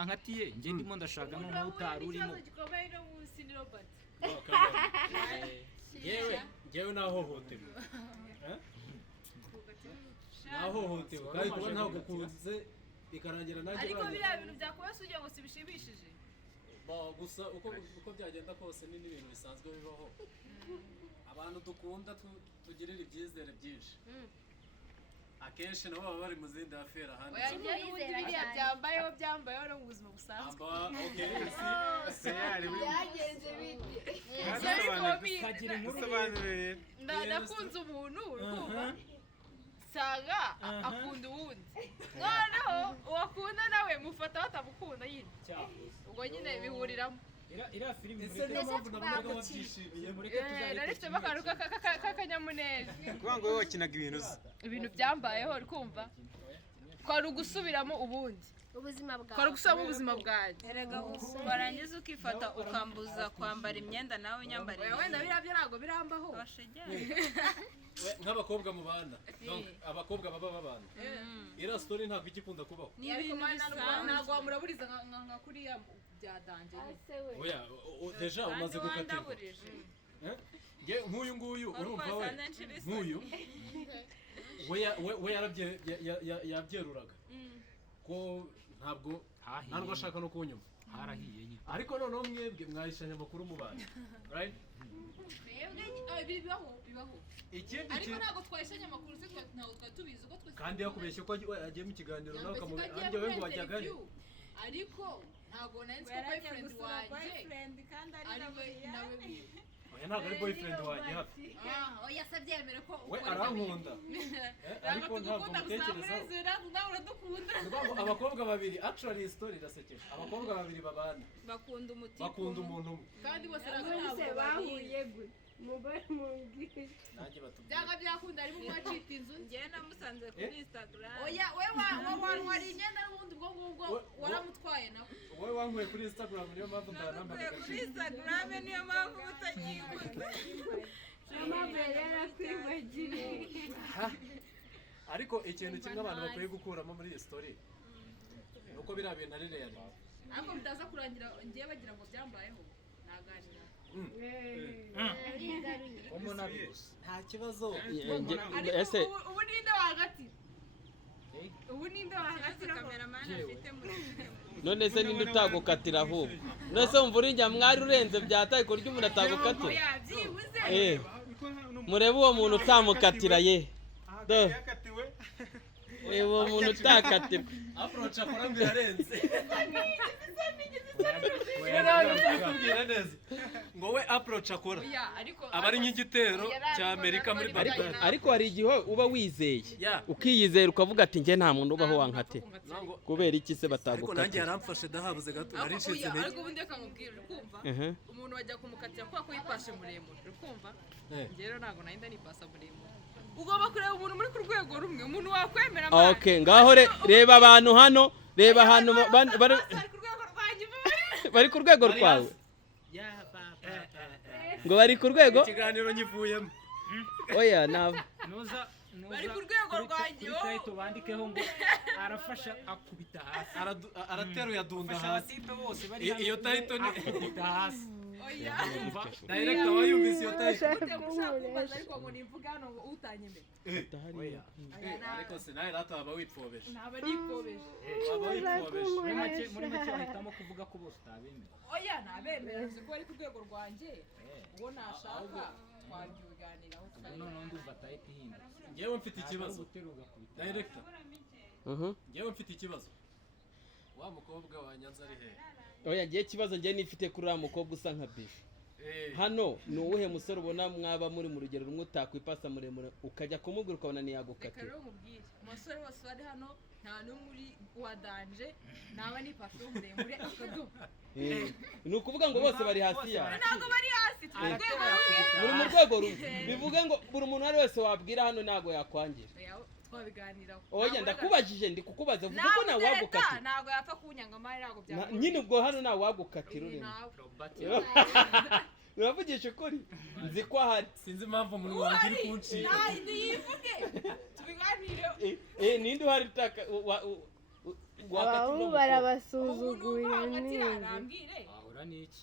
bankatiye njye ndimo ndashaka no utari urimo yewe nahohotewe nahohotewe kandi kuba ntabwo kunze bikarangira nanjye ariko biriya bintu byakubase ugira ngo sibishimishije gusa uko byagenda kose ni n'ibintu bisanzwe bibaho abantu dukunda tugirira ibyizere byinshi akenshi nabo baba bari mu zindi afera ahandi biriya byambayeho no mu buzima busanzwe byagenze bite kagira inkuru sobanurire ndakunze umuntu urumva sanga akunda uwundi noneho uwakunda nawe mufata batamukunda nyine ubwo nyine bihuriramo iriya filime ese niyo mpamvu nabonaga babyishimiye narifitemo akantu k'akanyamuneza kuvuga ngo wowe wakinaga ibintu byambayeho uri kumva twari ugusubiramo ubundi ubuzima bwawe twari gusubiramo ubuzima bwanjye erega warangiza ukifata ukambuza kwambara imyenda nawe unyambariye wenda biriya byo ntabwo birambaho nk'abakobwa mu bana abakobwa baba babana iriya story ntabwo igikunda kubaho ntabwo wamuraburiza nka kuriya byadanje oya deja umaze gukatirwa nk'uyu nguyu urumva we nk'uyu we yabyeruraga ko ntabwo ashaka no kunyuma harahiye nyine ariko noneho mwebwe mwahishanya amakuru mu bantu right bibaho ikindi ariko ntabwo twahishanya amakuru se ntabwo twari tubizi uko twese kandi yakubeshye ko agiye mu kiganiro nawe ukamubwira ngo wajyagayo ariko ntabwo nari nzi ko boyfriend wanjye ari we nawe oya ntabwo ari boyfriend wanjye hafi oya se byemere ko we arankunda ariko ntabwo mutekerezaho abakobwa babiri actually story irasekeje abakobwa babiri babana bakunda umuntu umwe kandi bose bahuye gwe umugore mumbwire nanjye batubwira byanga byakunda arimo mwacita inzu njye namusanze kuri Instagram oya we wari imyenda n'ubundi ubwo ngubwo waramutwaye nawe wowe wankuye kuri Instagram niyo mpamvu ndanambaga kuri Instagram niyo mpamvu mutagiye amabere kwibagire ariko ikintu kimwe abantu bakwiye gukuramo muri iyi story nuko biriya bintu ari real ariko bitaza kurangira ngiye bagira ngo byambayeho naganira nta kibazo ese ubu ninde hagati cameraman afite muri none se ninde utagukatira ahubwo none se wumva uri nyamwari urenze byataye kurya umuntu atagukatira murebe uwo muntu utamukatira ye uwo muntu utakatira approach akora ngo yarenze ngo we approach akora aba ari nk'igitero cya Amerika muri Baghdad ariko hari igihe uba wizeye ukiyizera ukavuga ati njye nta muntu ubaho wankatira kubera iki se ariko nanjye batagukatira yaramfashe dahabuze gato narishitse intege ariko ubundi akamubwira uri kumva umuntu wajya kumukatira kubera ko yipashe muremure uri kumva njye rero ntabwo nahita nipasa muremure ugomba kureba umuntu muri ku rwego rumwe umuntu wakwemera amana okay ngaho reba abantu hano reba ahantu bari ku rwego rwawe ngo bari ku rwego ikiganiro nyivuyemo oya nabo bari ku rwego rwanjye wo bandikeho ngo arafasha akubita hasi arateruye adunda hasi abatipe bose bari hano iyo title ni akubita hasi oya director wayumvise iyo title ariko ngo nimvuga hano ngo utanyemera ariko sinaye rataba wipfobeje ntaba nipobeje aba wipfobeje muri make bahitamo kuvuga ko bose utabemera oya ntabemera uzi ko bari ku rwego rwanjye uwo nashaka twabyuganiraho noneho ndumva atahita ihindura ngewe mfite ikibazo director ngewe mfite ikibazo wa mukobwa wa Nyanza ari hehe oya ngiye ikibazo ngiye nifite kuri uriya mukobwa usa nka bifa hano ni uwuhe musore ubona mwaba muri mu rugero rumwe utakwipasa muremure ukajya kumubwira ukabona ntiyagukatira rero mubwire umusore wose bari hano nta n'umwe uri wadanje ntaba nipashe muremure akadomo ni ukuvuga ngo bose bari hasi yawe ntabwo bari hasi muri mu rwego rumwe bivuge ngo buri muntu uwo ari wese wabwira hano ntabwo yakwangira twabiganiraho oya ndakubajije ndi kukubaza vuga ko nawe wagukatira ntabwo yapfa kunyanga amari ntabwo byakora nyine ubwo hano nawe wagukatira urimo uravugisha ukuri nzi ko ahari sinzi impamvu umuntu wanjye uri kuncika niyivuge tubiganireho ninde uhari utaka abahungu barabasuzuguye hagati neza arambwire ahura n'iki